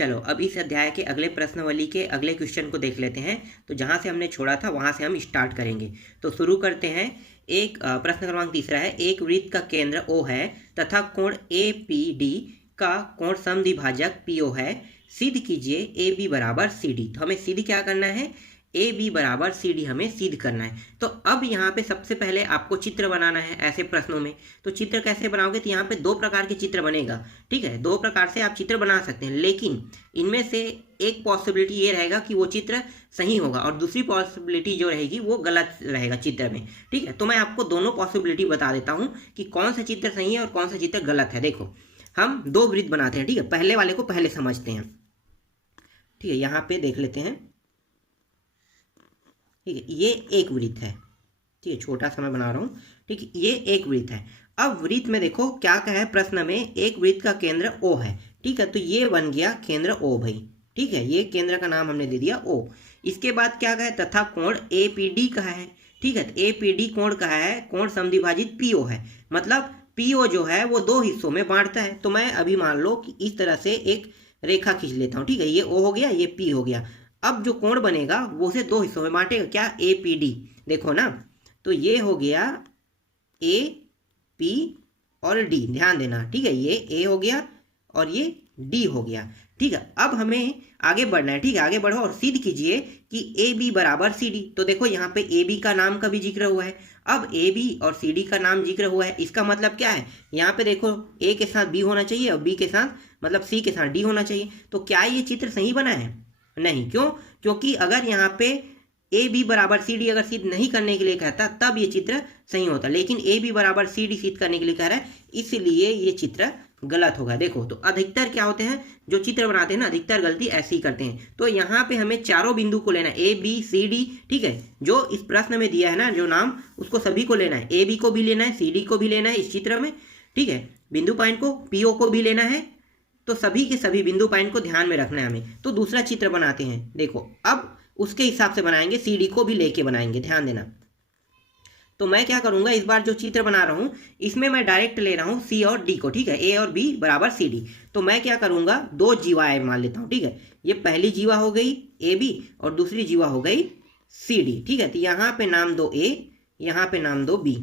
चलो अब इस अध्याय के अगले प्रश्नावली के अगले क्वेश्चन को देख लेते हैं। तो जहाँ से हमने छोड़ा था वहाँ से हम स्टार्ट करेंगे। तो शुरू करते हैं। एक प्रश्न क्रमांक तीसरा है, एक वृत्त का केंद्र O है तथा कोण APD का कोण समद्विभाजक PO है, सिद्ध कीजिए AB बराबर CD। तो हमें सिद्ध क्या करना है, AB बराबर CD हमें सिद्ध करना है। तो अब यहाँ पे सबसे पहले आपको चित्र बनाना है ऐसे प्रश्नों में। तो चित्र कैसे बनाओगे, तो यहाँ पे दो प्रकार के चित्र बनेगा। ठीक है, दो प्रकार से आप चित्र बना सकते हैं, लेकिन इनमें से एक पॉसिबिलिटी ये रहेगा कि वो चित्र सही होगा और दूसरी पॉसिबिलिटी जो रहेगी वो गलत रहेगा चित्र में। ठीक है, तो मैं आपको दोनों पॉसिबिलिटी बता देता हूँ कि कौन सा चित्र सही है और कौन सा चित्र गलत है। देखो हम दो वृत्त बनाते हैं। ठीक है, पहले वाले को पहले समझते हैं। ठीक है, यहाँ पे देख लेते हैं। ठीक है, ये एक वृत्त है। ठीक है, छोटा सा मैं बना रहा हूँ। ठीक है, ये एक वृत्त है। अब वृत्त में देखो क्या कहा है प्रश्न में, एक वृत्त का केंद्र O है। ठीक है, तो ये बन गया केंद्र O भाई। ठीक है, ये केंद्र का नाम हमने दे दिया O। इसके बाद क्या कहा है, तथा कोण APD कहा है। ठीक है, तो APD कोण कहा है, कोण समद्विभाजित PO है। मतलब PO जो है वो दो हिस्सों में बांटता है। तो मैं अभी मान लो कि इस तरह से एक रेखा खींच लेता हूँ। ठीक है, ये O हो गया, ये P हो गया। अब जो कोण बनेगा वो उसे दो हिस्सों में बांटेगा, क्या, APD। देखो ना, तो ये हो गया AP और D, ध्यान देना। ठीक है, ये A हो गया और ये D हो गया। ठीक है, अब हमें आगे बढ़ना है। ठीक है, आगे बढ़ो और सिद्ध कीजिए कि AB बराबर CD। तो देखो यहाँ पे AB का नाम का भी जिक्र हुआ है। अब AB और CD का नाम जिक्र हुआ है, इसका मतलब क्या है, यहाँ पे देखो A के साथ B होना चाहिए और B के साथ मतलब C के साथ D होना चाहिए। तो क्या ये चित्र सही बना है? नहीं। क्यों? क्योंकि अगर यहाँ पे AB बराबर CD अगर सिद्ध नहीं करने के लिए कहता तब ये चित्र सही होता, लेकिन AB बराबर CD सिद्ध करने के लिए कह रहा है, इसलिए ये चित्र गलत होगा। देखो तो अधिकतर क्या होते हैं, जो चित्र बनाते हैं ना, अधिकतर गलती ऐसी ही करते हैं। तो यहाँ पे हमें चारों बिंदु को लेना है, ABCD। ठीक है, जो इस प्रश्न में दिया है ना जो नाम, उसको सभी को लेना है। AB को भी लेना है, CD को भी लेना है इस चित्र में। ठीक है, बिंदु पॉइंट को PO को भी लेना है। तो सभी के सभी बिंदु पॉइंट को ध्यान में रखना है हमें। तो दूसरा चित्र बनाते हैं। देखो अब उसके हिसाब से बनाएंगे, CD को भी लेके बनाएंगे, ध्यान देना। तो मैं क्या करूंगा, इस बार जो चित्र बना रहा हूं इसमें मैं डायरेक्ट ले रहा हूं C और D को। ठीक है, A और B बराबर CD। तो मैं क्या करूंगा, दो जीवाएं मान लेता हूं। ठीक है, ये पहली जीवा हो गई AB और दूसरी जीवा हो गई CD। ठीक है, तो यहाँ पे नाम दो A, यहाँ पे नाम दो B,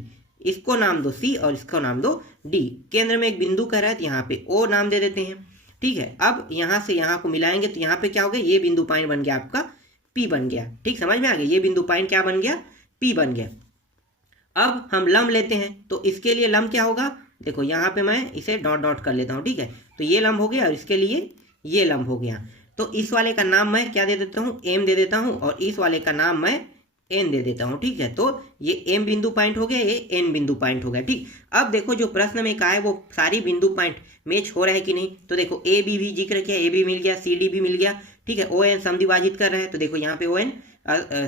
इसको नाम दो C और इसको नाम दो D। केंद्र में एक बिंदु कह रहा है तो यहाँ पे O नाम दे देते हैं। ठीक है, अब यहाँ से यहाँ को मिलाएंगे तो यहाँ पे क्या हो गया, ये बिंदु पॉइंट बन गया आपका P बन गया। ठीक, समझ में आ गया, ये बिंदु पॉइंट क्या बन गया, P बन गया। अब हम लंब लेते हैं, तो इसके लिए लंब क्या होगा, देखो यहाँ पे मैं इसे डॉट डॉट कर लेता हूँ। ठीक है, तो ये लंब हो गया और इसके लिए ये लंब हो गया। तो इस वाले का नाम मैं क्या दे देता हूँ, M दे देता हूँ, और इस वाले का नाम मैं N दे देता हूँ। ठीक है, तो ये M बिंदु पॉइंट हो गया, ये N बिंदु पॉइंट हो गया। ठीक, अब देखो जो प्रश्न में कहा है वो सारी बिंदु पॉइंट मैच हो रहा है कि नहीं। तो देखो AB भी जिक्र किया, AB मिल गया, CD भी मिल गया। ठीक है, ON समद्विभाजित कर रहे हैं, तो देखो यहाँ पे ON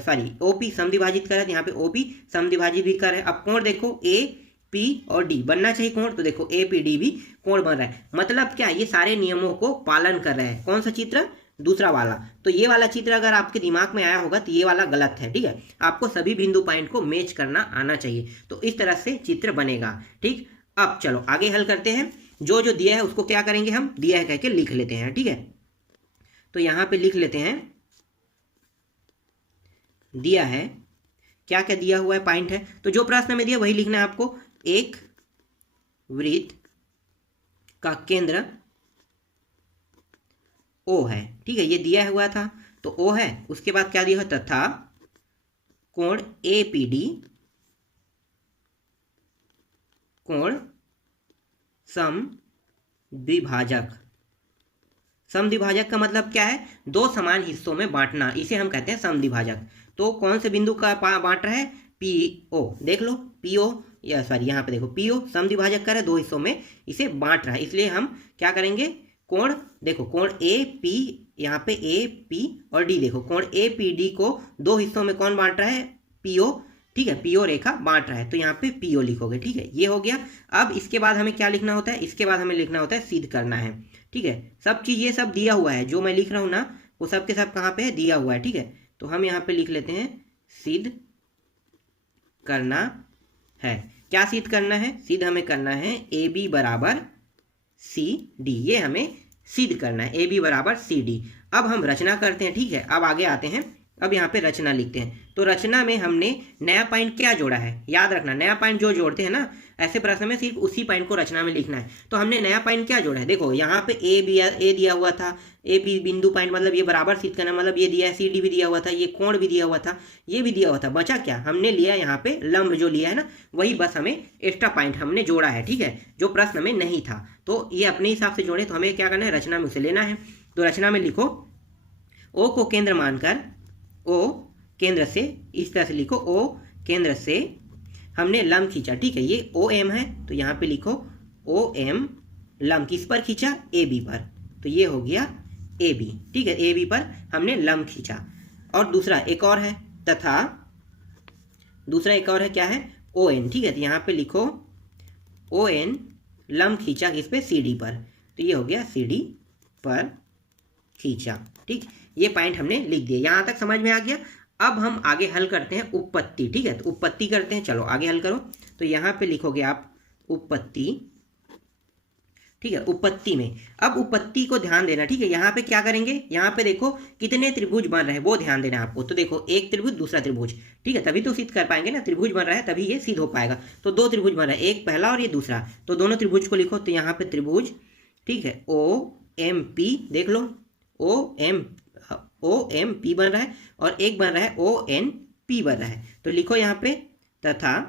सॉरी OP समद्विभाजित कर रहे हैं, तो यहाँ पे OP समद्विभाजित भी कर रहे हैं। अब कोण देखो AP और D बनना चाहिए कोण, तो देखो APD भी कोण बन रहा है। मतलब क्या, ये सारे नियमों को पालन कर रहे हैं। कौन सा चित्र, दूसरा वाला। तो ये वाला चित्र अगर आपके दिमाग में आया होगा तो ये वाला गलत है। ठीक है, आपको सभी बिंदु पॉइंट को मैच करना आना चाहिए, तो इस तरह से चित्र बनेगा। ठीक, अब चलो आगे हल करते हैं। जो जो दिया है उसको क्या करेंगे, हम दिया है कह के लिख लेते हैं। ठीक है, तो यहाँ पे लिख लेते हैं, दिया है, क्या क्या दिया हुआ है, पॉइंट है। तो जो प्रश्न में दिया वही लिखना है आपको। एक वृत्त का केंद्र O है। ठीक है, ये दिया हुआ था तो O है। उसके बाद क्या दिया है, तथा कोण APD कोण समद्विभाजक। समद्विभाजक का मतलब क्या है, दो समान हिस्सों में बांटना, इसे हम कहते हैं समद्विभाजक। तो कौन से बिंदु का बांट रहा है, PO। देख लो PO, या सॉरी यहाँ पे देखो PO समद्विभाजक कर रहा है, दो हिस्सों में इसे बांट रहा है, इसलिए हम क्या करेंगे, कोण देखो कोण AP, यहाँ पे AP और D, देखो कोण APD को दो हिस्सों में कौन बांट रहा है, PO। ठीक है, PO रेखा बांट रहा है, तो यहाँ पे PO लिखोगे। ठीक है, ये हो गया। अब इसके बाद हमें क्या लिखना होता है, इसके बाद हमें लिखना होता है सिद्ध करना है। ठीक है, सब चीज़ ये सब दिया हुआ है, जो मैं लिख रहा हूँ ना वो सब के सब कहाँ पे है, दिया हुआ है। ठीक है, तो हम यहाँ पे लिख लेते हैं सिद्ध करना है। क्या सिद्ध करना है, सिद्ध हमें करना है AB बराबर CD, ये हमें सिद्ध करना है, ए बी बराबर सी डी। अब हम रचना करते हैं, ठीक है। अब आगे आते हैं, अब यहाँ पे रचना लिखते हैं। तो रचना में हमने नया पॉइंट क्या जोड़ा है, याद रखना नया पॉइंट जो जोड़ते हैं ना ऐसे प्रश्न में सिर्फ उसी पॉइंट को रचना में लिखना है। तो हमने नया पॉइंट क्या जोड़ा है, देखो यहाँ पे ए दिया हुआ था, ए बी बिंदु पॉइंट मतलब ये बराबर सिद्ध करना, मतलब ये दिया है, सी डी भी दिया हुआ था, ये कोण भी दिया हुआ था, ये भी दिया हुआ था। बचा क्या, हमने लिया यहाँ पे लंब जो लिया है ना, वही बस हमें एक्स्ट्रा पॉइंट हमने जोड़ा है, ठीक है, जो प्रश्न में नहीं था। तो ये अपने हिसाब से जोड़े, तो हमें क्या करना है, रचना में उसे लेना है। तो रचना में लिखो ओ को केंद्र मानकर, ओ केंद्र से, इस तरह से लिखो, ओ केंद्र से हमने लंब खींचा, ठीक है। ये ओ एम है, तो यहाँ पे लिखो ओ एम लंब किस पर खींचा, ए बी पर, तो ये हो गया ए बी, ठीक है। ए बी पर हमने लंब खींचा। और दूसरा एक और है, तथा दूसरा एक और है, क्या है, ओ एन, ठीक है। तो यहाँ पे लिखो ओ एन लंब खींचा किस पे, सी डी पर, तो ये हो गया सी डी पर खींचा, ठीक। ये पॉइंट हमने लिख दिया, यहाँ तक समझ में आ गया। अब हम आगे हल करते हैं उपपत्ति, ठीक है। तो उपपत्ति करते हैं, चलो आगे हल करो। तो यहाँ पे लिखोगे आप उपपत्ति, ठीक है। उपपत्ति में अब उपपत्ति को ध्यान देना, ठीक है। यहाँ पे क्या करेंगे, यहाँ पे देखो कितने त्रिभुज बन रहे हैं वो ध्यान देना आपको। तो देखो एक त्रिभुज दूसरा त्रिभुज, ठीक है, तभी तो सिद्ध कर पाएंगे ना, त्रिभुज बन रहा है तभी ये सिद्ध हो पाएगा। तो दो त्रिभुज बन रहा है, एक पहला और ये दूसरा, तो दोनों त्रिभुज को लिखो। तो यहाँ पे त्रिभुज, ठीक है, ओ एम पी, देख लो ओ एम पी बन रहा है, और एक बन रहा है ओ एन पी बन रहा है। तो लिखो यहाँ पे तथा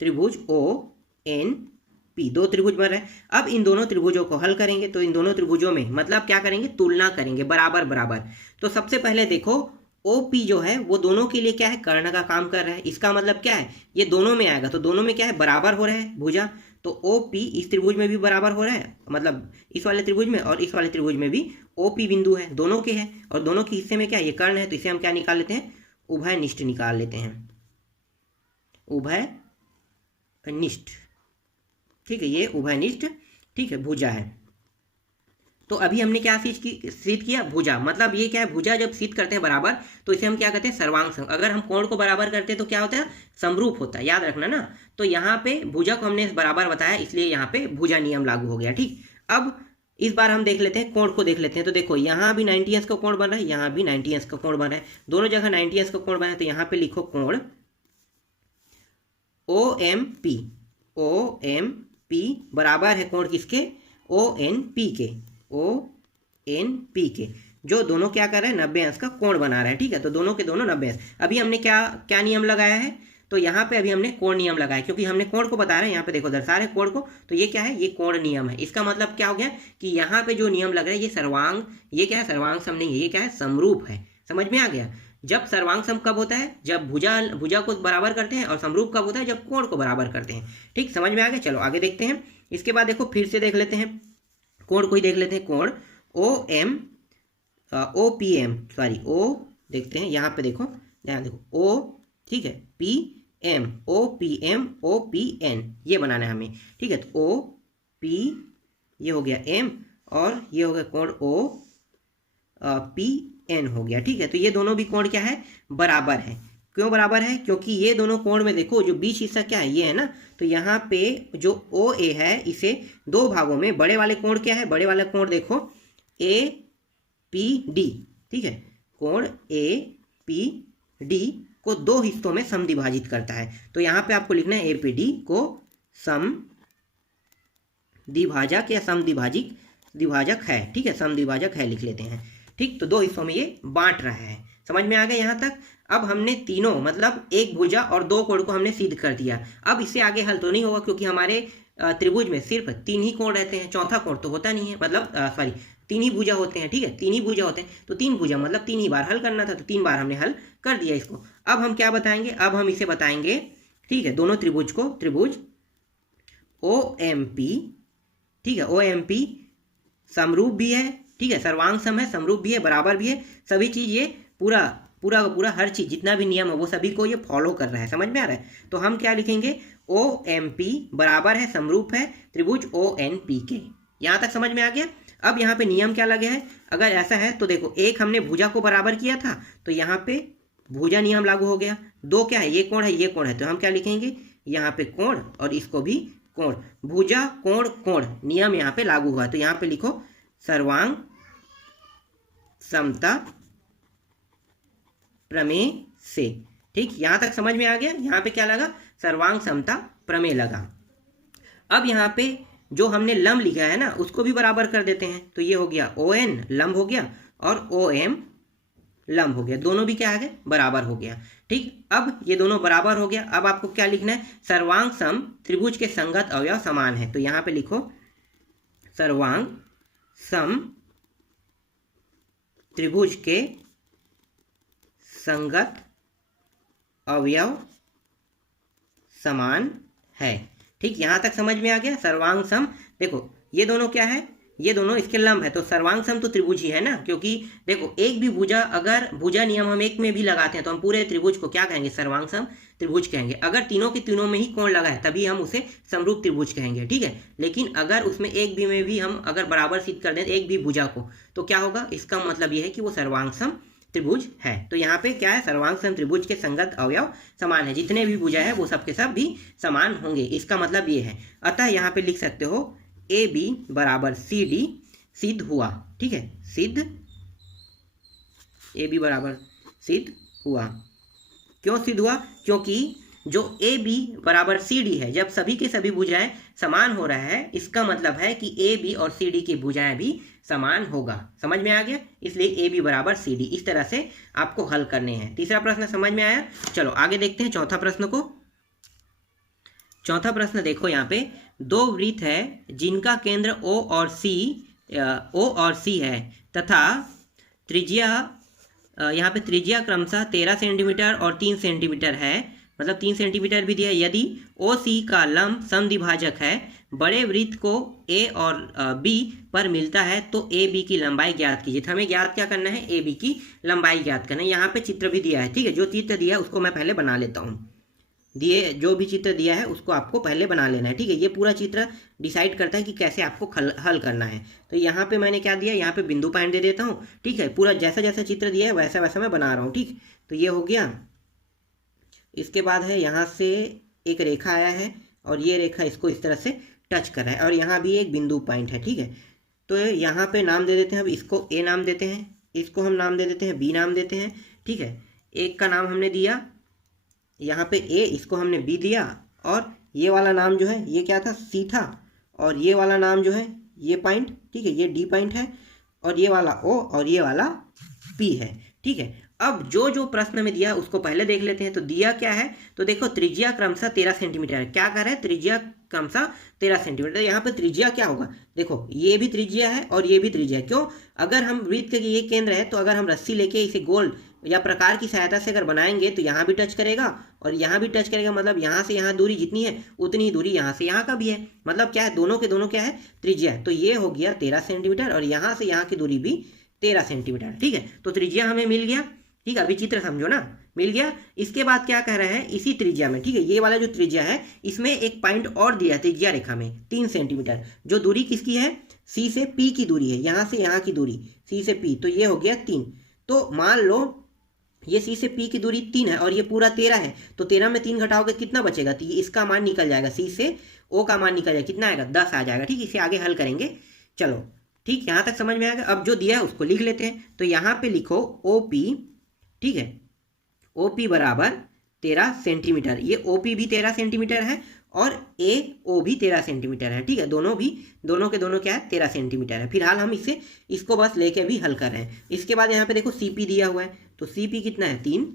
त्रिभुज ओ एन पी, दो त्रिभुज बन रहे हैं। अब इन दोनों त्रिभुजों को हल करेंगे, तो इन दोनों त्रिभुजों में मतलब क्या करेंगे, तुलना करेंगे, बराबर बराबर। तो सबसे पहले देखो ओ पी जो है वो दोनों के लिए क्या है, कर्ण का काम कर रहा है। इसका मतलब क्या है, ये दोनों में आएगा, तो दोनों में क्या है, बराबर हो रहा है भुजा। तो ओ पी इस त्रिभुज में भी बराबर हो रहा है, मतलब इस वाले त्रिभुज में और इस वाले त्रिभुज में भी ओ पी बिंदु है, दोनों के हैं, और दोनों के हिस्से में क्या है, ये कर्ण है। तो इसे हम क्या निकाल लेते हैं, उभयनिष्ठ निकाल लेते हैं, उभयनिष्ठ, ठीक है, ये उभयनिष्ठ, ठीक है, भुजा है। तो अभी हमने क्या सिद्ध किया, भुजा, मतलब ये क्या है, भुजा जब सिद्ध करते हैं बराबर तो इसे हम क्या कहते हैं, सर्वांग सम। अगर हम कोण को बराबर करते हैं तो क्या होता है, समरूप होता है, याद रखना ना। तो यहाँ पे भुजा को हमने बराबर बताया, इसलिए यहाँ पे भुजा नियम लागू हो गया, ठीक। अब इस बार हम देख लेते हैं, कोण को देख लेते हैं। तो देखो यहाँ भी 90 अंश का कोण बन रहा है, यहाँ भी 90 अंश का कोण बन रहा है, दोनों जगह 90 अंश का कोण बना है। तो यहाँ पे लिखो कोण ओ एम पी बराबर है कोण किसके, ओ एन पी के, ओ एन पी के, जो दोनों क्या कर रहे हैं, 90 अंश का कोण बना रहा है, ठीक है। तो दोनों के दोनों 90 अंश। अभी हमने क्या नियम लगाया है, तो यहाँ पे अभी हमने कोण नियम लगाया, क्योंकि हमने कोण को बता रहे हैं, यहाँ पे देखो दर्शा रहे हैं कोण को, तो ये क्या है, ये कोण नियम है। इसका मतलब क्या हो गया कि यहाँ पे जो नियम लग रहा है ये सर्वांग, ये क्या है, सर्वांग सम नहीं है, ये क्या है, समरूप है। समझ में आ गया। जब सर्वांग सम कब होता है, जब भुजा को बराबर करते हैं, और समरूप कब होता है, जब कोण को बराबर करते हैं, ठीक। समझ में आ गया। चलो आगे देखते हैं। इसके बाद देखो फिर से देख लेते हैं, कोण को ही देख लेते हैं। कोण ओ पी एम, सॉरी ओ देखते हैं, यहाँ पे देखो, ध्यान देखो ओ, ठीक है, P M, O P M, O P N, ये बनाना है हमें, ठीक है। तो ओ पी, ये हो गया एम, और ये हो गया कोण ओ पी एन हो गया, ठीक है। तो ये दोनों भी कोण क्या है, बराबर है। क्यों बराबर है, क्योंकि ये दोनों कोण में देखो जो बीच हिस्सा क्या है, ये है ना। तो यहाँ पे जो ओ ए है इसे दो भागों में, बड़े वाले कोण क्या है, बड़े वाला कोण देखो ए पी डी, ठीक है, कोण ए पी डी को दो हिस्सों में समद्विभाजित करता है। तो यहाँ पे आपको लिखना है ए पी डी को समद्विभाजक या समद्विभाजक है, ठीक है, समद्विभाजक है लिख लेते हैं, ठीक। तो दो हिस्सों में ये बांट रहा है। समझ में आ गया यहाँ तक। अब हमने तीनों मतलब एक भुजा और दो कोण को हमने सिद्ध कर दिया। अब इससे आगे हल तो नहीं होगा, क्योंकि हमारे त्रिभुज में सिर्फ 3 ही कोण रहते हैं, चौथा कोण तो होता नहीं है, मतलब सॉरी 3 ही भुजा होते हैं, ठीक है, 3 ही भुजा होते हैं। तो 3 भुजा मतलब 3 ही बार हल करना था, तो 3 बार हमने हल कर दिया इसको। अब हम क्या बताएंगे, अब हम इसे बताएंगे, ठीक है, दोनों त्रिभुज को, त्रिभुज ओ एम पी, ठीक है, ओ एम पी समरूप भी है, ठीक है, सर्वांग सम है, समरूप भी है, बराबर भी है, सभी चीज ये पूरा हर चीज जितना भी नियम है वो सभी को ये फॉलो कर रहा है। समझ में आ रहा है। तो हम क्या लिखेंगे, ओ एम पी बराबर है, समरूप है त्रिभुज ओ एन पी के। यहाँ तक समझ में आ गया। अब यहाँ पे नियम क्या लगे है, अगर ऐसा है तो देखो एक हमने भुजा को बराबर किया था, तो यहाँ पे भुजा नियम लागू हो गया। दो क्या है, ये कोण है, ये कोण है, तो हम क्या लिखेंगे, यहाँ पे कोण और इसको भी कोण, भुजा कोण कोण नियम यहाँ पे लागू हुआ। तो यहाँ पे लिखो सर्वांग समता प्रमेय से। ठीक, यहां तक समझ में आ गया। यहाँ पे क्या लगा, सर्वांग समता प्रमेय लगा। अब यहाँ पे जो हमने लंब लिखा है ना उसको भी बराबर कर देते हैं। तो ये हो गया ON लंब हो गया और OM लंब हो गया, दोनों भी क्या आ गए, बराबर हो गया। ठीक, अब ये दोनों बराबर हो गया। अब आपको क्या लिखना है, सर्वांग सम त्रिभुज के संगत अवयव समान है। तो यहाँ पे लिखो सर्वांग सम त्रिभुज के संगत अवयव समान है। ठीक, यहां तक समझ में आ गया। सर्वांग सम, देखो ये दोनों क्या है, ये दोनों इसके लंब है। तो सर्वांग सम तो त्रिभुज ही है ना, क्योंकि देखो एक भी भुजा, अगर भुजा नियम हम एक में भी लगाते हैं तो हम पूरे त्रिभुज को क्या कहेंगे, सर्वांग सम त्रिभुज कहेंगे। अगर तीनों के तीनों में ही कोण लगा है तभी हम उसे समरूप त्रिभुज कहेंगे। ठीक है, लेकिन अगर उसमें एक भी में भी हम अगर बराबर सिद्ध कर दें एक भी भुजा को, तो क्या होगा, इसका मतलब यह है कि वो सर्वांग सम त्रिभुज है। तो यहाँ पे क्या है, सर्वांग सम त्रिभुज के संगत अवयव समान है, जितने भी भुजा है वो सब के सब भी समान होंगे, इसका मतलब ये है। अतः यहाँ पे लिख सकते हो AB बराबर CD सिद्ध हुआ। ठीक है, सिद्ध, AB बराबर सिद्ध हुआ। क्यों सिद्ध हुआ, क्योंकि जो AB बराबर CD है, जब सभी के सभी भुजाएं समान हो रहा है, इसका मतलब है कि AB और CD की भुजाएं भी समान होगा। समझ में आ गया, इसलिए AB बराबर CD। इस तरह से आपको हल करने हैं। तीसरा प्रश्न समझ में आया। चलो आगे देखते हैं चौथा प्रश्न को। चौथा प्रश्न देखो, यहाँ पे दो वृत्त है जिनका केंद्र O और C है तथा त्रिज्या, यहाँ पे त्रिज्या क्रमशः 13 सेंटीमीटर और 3 सेंटीमीटर है, मतलब 3 सेंटीमीटर भी दिया है। यदि OC का लंब समद्विभाजक है, बड़े वृत्त को A और B पर मिलता है, तो AB की लंबाई ज्ञात कीजिए। तो हमें ज्ञात क्या करना है, AB की लंबाई ज्ञात करना है। यहाँ पे चित्र भी दिया है। ठीक है, जो चित्र दिया है उसको मैं पहले बना लेता हूँ। दिए जो भी चित्र दिया है उसको आपको पहले बना लेना है। ठीक है, ये पूरा चित्र डिसाइड करता है कि कैसे आपको हल करना है। तो यहाँ पे मैंने क्या दिया, यहाँ पे बिंदु पॉइंट दे देता हूँ। ठीक है, पूरा जैसा जैसा चित्र दिया है वैसा वैसा मैं बना रहा हूँ। ठीक, तो ये हो गया। इसके बाद है यहाँ से एक रेखा आया है और ये रेखा इसको इस तरह से टच कर रहा है और यहाँ भी एक बिंदु पॉइंट है। ठीक है, तो यहाँ पे नाम दे देते हैं। अब इसको A नाम देते हैं, इसको हम नाम दे देते हैं B नाम देते हैं। ठीक है, एक का नाम हमने दिया यहाँ पे A, इसको हमने B दिया, और ये वाला नाम जो है ये क्या था, C था, और ये वाला नाम जो है ये पॉइंट, ठीक है, ये D पॉइंट है, और ये वाला O और ये वाला P है। ठीक है, अब जो जो प्रश्न में दिया उसको पहले देख लेते हैं। तो दिया क्या है, तो देखो त्रिज्या क्रमशः 13 सेंटीमीटर है। क्या कर रहा है, त्रिज्या क्रमशः 13 सेंटीमीटर। यहाँ पे त्रिज्या क्या होगा, देखो ये भी त्रिज्या है और ये भी त्रिज्या है। क्यों, अगर हम वृत्त के ये केंद्र है तो अगर हम रस्सी लेके इसे गोल या प्रकार की सहायता से अगर बनाएंगे तो यहाँ भी टच करेगा और यहाँ भी टच करेगा, मतलब यहाँ से यहाँ दूरी जितनी है उतनी ही दूरी यहाँ से यहाँ का भी है। मतलब क्या है, दोनों के दोनों क्या है, त्रिज्या है। तो ये हो गया 13 सेंटीमीटर और यहाँ से यहाँ की दूरी भी 13 सेंटीमीटर। ठीक है, तो त्रिज्या हमें मिल गया। ठीक है, अभी चित्र समझो ना, मिल गया। इसके बाद क्या कह रहे हैं, इसी त्रिज्या में, ठीक है, ये वाला जो त्रिज्या है इसमें एक पॉइंट और दिया है त्रिज्या रेखा में 3 सेंटीमीटर। जो दूरी किसकी है, C से P की दूरी है, यहाँ से यहाँ की दूरी C से P, तो ये हो गया 3। तो मान लो ये C से P की दूरी 3 है और ये पूरा 13 है, तो 13 में 3 घटाओगे कितना बचेगा, तो इसका मान निकल जाएगा, C से O का मान निकल जाएगा, कितना आएगा, 10 आ जाएगा। ठीक, इसे आगे हल करेंगे। चलो ठीक, यहाँ तक समझ में आएगा। अब जो दिया है उसको लिख लेते हैं। तो यहाँ पे लिखो OP, ठीक है, OP बराबर 13 सेंटीमीटर। ये OP भी 13 सेंटीमीटर है और AO भी 13 सेंटीमीटर है। ठीक है, दोनों के दोनों क्या है, 13 सेंटीमीटर है। फिलहाल हम इसको बस लेके भी हल कर रहे हैं। इसके बाद यहाँ पे देखो CP दिया हुआ है, तो CP कितना है, 3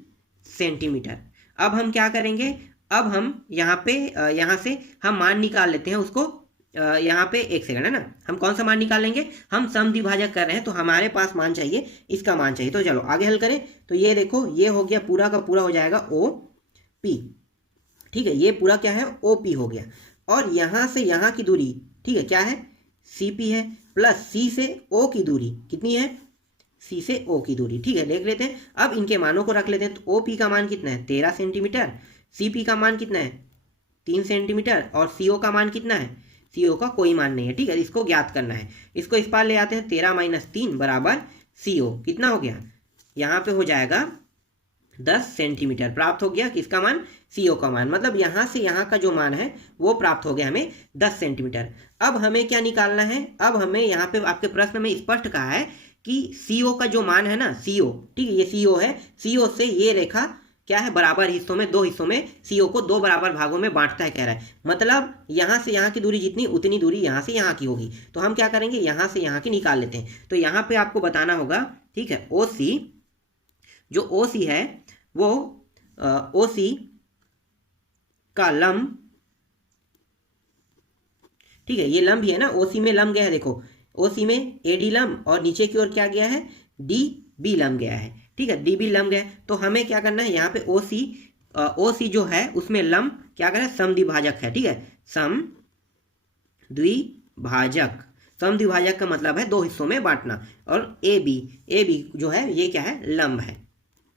सेंटीमीटर। अब हम क्या करेंगे, अब हम यहाँ से हम मान निकाल लेते हैं उसको। यहाँ पे एक सेकंड है ना, हम कौन सा मान निकाल लेंगे, हम समद्विभाजक कर रहे हैं तो हमारे पास मान चाहिए, इसका मान चाहिए। तो चलो आगे हल करें। तो ये देखो, ये हो गया पूरा का पूरा हो जाएगा OP। ठीक है, ये पूरा क्या है, OP हो गया। और यहाँ से यहाँ की दूरी, ठीक है, क्या है, CP है, प्लस C से O की दूरी कितनी है, C से O की दूरी। ठीक है, देख लेते हैं। अब इनके मानों को रख लेते हैं। तो OP का मान कितना है, 13 सेंटीमीटर, CP का मान कितना है, 3 सेंटीमीटर, और CO का मान कितना है, CO का कोई मान नहीं है। ठीक है, इसको ज्ञात करना है। इसको इस पार ले आते हैं, 13 - 3 बराबर CO, कितना हो गया, यहाँ पे हो जाएगा 10 सेंटीमीटर। प्राप्त हो गया किसका मान, CO का मान, मतलब यहाँ से यहाँ का जो मान है वो प्राप्त हो गया हमें 10 सेंटीमीटर। अब हमें क्या निकालना है, अब हमें यहाँ पे आपके प्रश्न में स्पष्ट कहा है कि CO का जो मान है ना, CO, ठीक है, ये CO है, CO से ये रेखा क्या है, बराबर हिस्सों में, दो हिस्सों में CO को दो बराबर भागों में बांटता है कह रहा है। मतलब यहाँ से यहाँ की दूरी जितनी, उतनी दूरी यहाँ से यहाँ की होगी। तो हम क्या करेंगे, यहाँ से यहाँ की निकाल लेते हैं। तो यहाँ पे आपको बताना होगा, ठीक है, OC, जो OC है वो OC का लंब, ठीक है, ये लंब ही है ना, OC में लंब गया है, देखो OC में AD लंब और नीचे की ओर क्या गया है, DB लंब गया है, ठीक है, DB लंब गया है। तो हमें क्या करना है, यहाँ पे OC जो है उसमें लंब क्या करें, समद्विभाजक है, ठीक है, समद्विभाजक, समद्विभाजक का मतलब है दो हिस्सों में बांटना। और AB जो है ये क्या है, लंब है,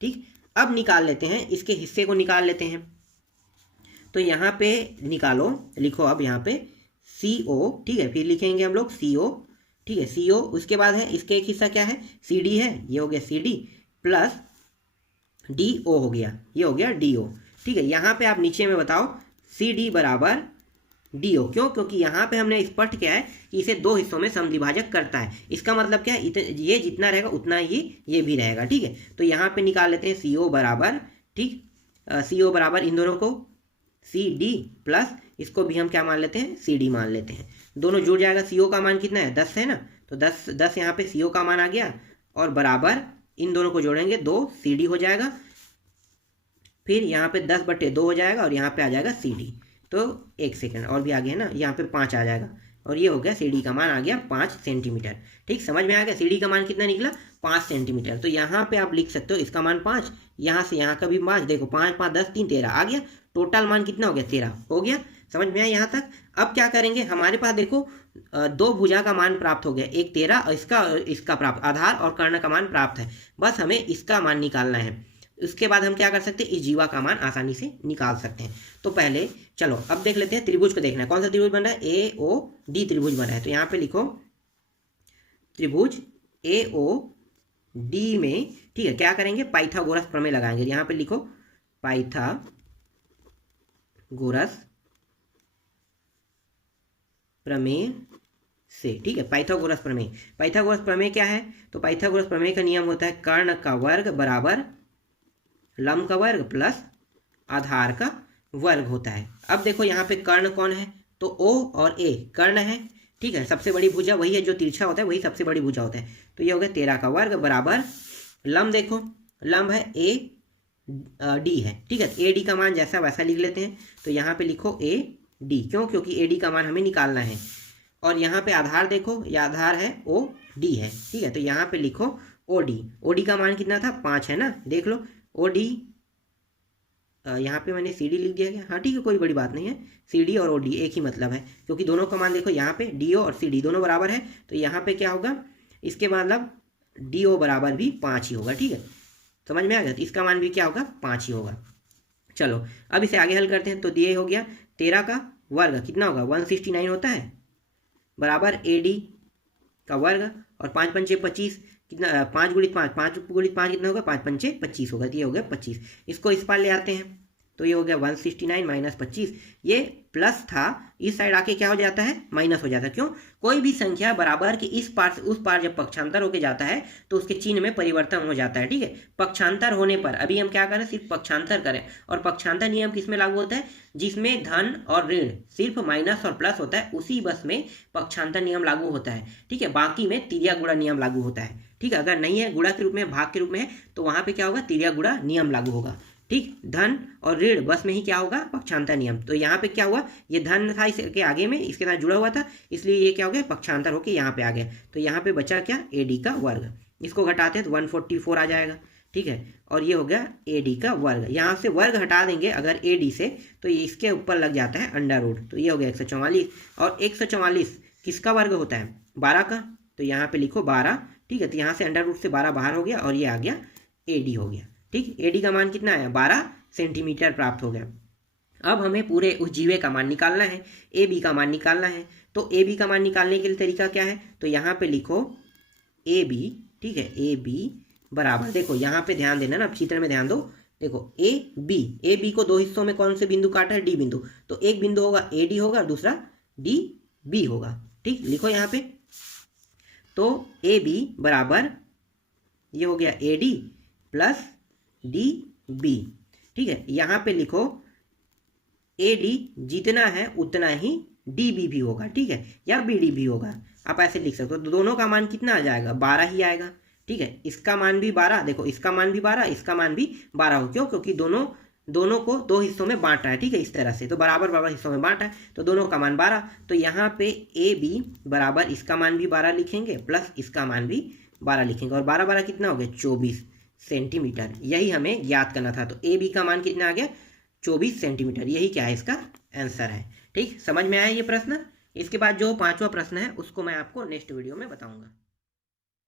ठीक। अब निकाल लेते हैं, इसके हिस्से को निकाल लेते हैं। तो यहाँ पे निकालो, लिखो अब यहाँ पे CO, ठीक है, फिर लिखेंगे हम लोग CO, ठीक है, CO, उसके बाद है इसके एक हिस्सा क्या है, CD है, ये हो गया CD प्लस DO हो गया, ये हो गया DO, ठीक है। यहाँ पे आप नीचे में बताओ CD बराबर DO, क्यों, क्योंकि यहाँ पे हमने स्पष्ट किया है कि इसे दो हिस्सों में समद्विभाजक करता है। इसका मतलब क्या है, ये जितना रहेगा उतना ही ये भी रहेगा, ठीक है। तो यहाँ पे निकाल लेते हैं CO बराबर, ठीक, CO बराबर इन दोनों को CD प्लस इसको भी हम क्या मान लेते हैं, CD मान लेते हैं। दोनों जुड़ जाएगा, CO का मान कितना है, 10 है ना, तो 10 यहाँ पे CO का मान आ गया, और बराबर इन दोनों को जोड़ेंगे 2 CD हो जाएगा, फिर यहाँ पे 10/2 हो जाएगा, और यहाँ पे आ जाएगा CD। तो एक सेकेंड और भी आ गया ना, यहाँ पे 5 आ जाएगा, और ये हो गया CD का मान आ गया 5 सेंटीमीटर, ठीक, समझ में आ गया। CD का मान कितना निकला, 5 सेंटीमीटर। तो यहाँ पे आप लिख सकते हो इसका मान 5, यहाँ से यहाँ का भी 5, देखो 5 5 10 3 13 आ गया, टोटल मान कितना हो गया, 13 हो गया। समझ में आया यहाँ तक। अब क्या करेंगे, हमारे पास देखो दो भुजा का मान प्राप्त हो गया, एक 13 और इसका प्राप्त, आधार और कर्ण का मान प्राप्त है, बस हमें इसका मान निकालना है। उसके बाद हम क्या कर सकते हैं, इस जीवा का मान आसानी से निकाल सकते हैं। तो पहले चलो अब देख लेते हैं, त्रिभुज को देखना है, कौन सा त्रिभुज बन रहा है, AOD त्रिभुज बन रहा है। तो यहाँ पे लिखो त्रिभुज AOD में, ठीक है, क्या करेंगे, पाइथागोरस प्रमेय लगाएंगे। यहाँ पे लिखो पाइथागोरस प्रमेय से, ठीक है, पाइथागोरस प्रमेय। पाइथागोरस प्रमेय क्या है, तो पाइथागोरस प्रमेय का नियम होता है कर्ण का वर्ग बराबर लंब का वर्ग प्लस आधार का वर्ग होता है। अब देखो यहाँ पे कर्ण कौन है, तो O और A कर्ण है, ठीक है, सबसे बड़ी भुजा वही है, जो तिरछा होता है वही सबसे बड़ी भुजा होता है। तो ये हो गया 13 का वर्ग बराबर लंब, देखो लंब है AD है, ठीक है, AD का मान जैसा वैसा लिख लेते हैं। तो यहाँ पे लिखो AD, क्यों, क्योंकि AD का मान हमें निकालना है। और यहाँ पे आधार देखो, ये आधार है OD है, ठीक है, तो यहाँ पे लिखो OD का मान कितना था, 5 है ना, देख लो OD, यहाँ पे मैंने CD लिख दिया क्या, हाँ ठीक है, कोई बड़ी बात नहीं है, CD और OD एक ही मतलब है, क्योंकि दोनों का मान देखो यहाँ पे DO और CD दोनों बराबर है। तो यहाँ पे क्या होगा, इसके मतलब DO बराबर भी 5 ही होगा, ठीक है, समझ में आ गया। तो इसका मान भी क्या होगा, 5 ही होगा। चलो अब इसे आगे हल करते हैं। तो दिए हो गया 13 का वर्ग कितना होगा, 169 होता है, बराबर AD का वर्ग, और 5 पंचे 25, कितना, 5 गुणित 5, 5 गुणित 5 कितना होगा, 5 पंचे 25 होगा, तो ये हो गया 25। इसको इस पार ले आते हैं, तो ये हो गया 169 माइनस 25, ये प्लस था, इस साइड आके क्या हो जाता है, माइनस हो जाता है। क्यों, कोई भी संख्या बराबर के इस पार से उस पार जब पक्षांतर होके जाता है तो उसके चिन्ह में परिवर्तन हो जाता है, ठीक है। पक्षांतर होने पर अभी हम क्या करें, सिर्फ पक्षांतर करें, और पक्षांतर नियम किसमें लागू होता है, जिसमें धन और ऋण सिर्फ माइनस और प्लस होता है, उसी बस में पक्षांतर नियम लागू होता है, ठीक है। बाकी में तिर्या गुणा नियम लागू होता है, ठीक है। अगर नहीं है, गुणा के रूप में, भाग के रूप में है, तो वहां पे क्या होगा, तिर्या गुणा नियम लागू होगा, ठीक। धन और ऋण बस में ही क्या होगा, पक्षांतर नियम। तो यहाँ पे क्या हुआ, ये धन था इसके आगे में, इसके साथ जुड़ा हुआ था, इसलिए ये क्या हो गया, पक्षांतर होके यहाँ पे आ गया। तो यहाँ पे बचा क्या, AD का वर्ग, इसको घटाते हैं तो 144 आ जाएगा, ठीक है। और ये हो गया AD का वर्ग, यहाँ से वर्ग हटा देंगे अगर AD से, तो ये इसके ऊपर लग जाता है अंडर रूट, तो ये हो गया 144। और 144 किसका वर्ग होता है, 12 का, तो यहाँ पे लिखो 12, ठीक है। तो यहाँ से अंडर रूट से 12 बाहर हो गया, और ये आ गया AD हो गया, ठीक। AD का मान कितना है, 12 सेंटीमीटर प्राप्त हो गया। अब हमें पूरे उस जीवे का मान निकालना है, AB का मान निकालना है। तो AB का मान निकालने के लिए तरीका क्या है, तो यहाँ पे लिखो AB, ठीक है, AB बराबर, देखो यहाँ पे ध्यान देना ना, चित्र में ध्यान दो, देखो ए बी को दो हिस्सों में कौन से बिंदु काटा है, डी बिंदु, तो एक बिंदु होगा ए डी होगा और दूसरा डी बी होगा। ठीक, लिखो यहाँ पे, तो ए बी बराबर ये हो गया A D plus D B. ठीक है, यहाँ पे लिखो ए डी जितना है उतना ही डी बी भी होगा, ठीक है, या बी डी भी होगा, आप ऐसे लिख सकते हो। तो दोनों का मान कितना आ जाएगा, 12 ही आएगा। ठीक है, इसका मान भी 12, देखो इसका मान भी 12, इसका मान भी 12 हो, क्यों, क्योंकि दोनों को दो हिस्सों में बांटा है। ठीक है, इस तरह से तो बराबर बराबर हिस्सों में बांटा है, तो दोनों का मान 12। तो यहाँ पे ए बी बराबर इसका मान भी 12 लिखेंगे प्लस इसका मान भी 12 लिखेंगे, और 12 12 कितना हो गया, 24 सेंटीमीटर। यही हमें ज्ञात करना था। तो ए बी का मान कितना आ गया, 24 सेंटीमीटर। यही क्या है, इसका आंसर है। ठीक, समझ में आया ये प्रश्न। इसके बाद जो 5वां प्रश्न है उसको मैं आपको नेक्स्ट वीडियो में बताऊंगा।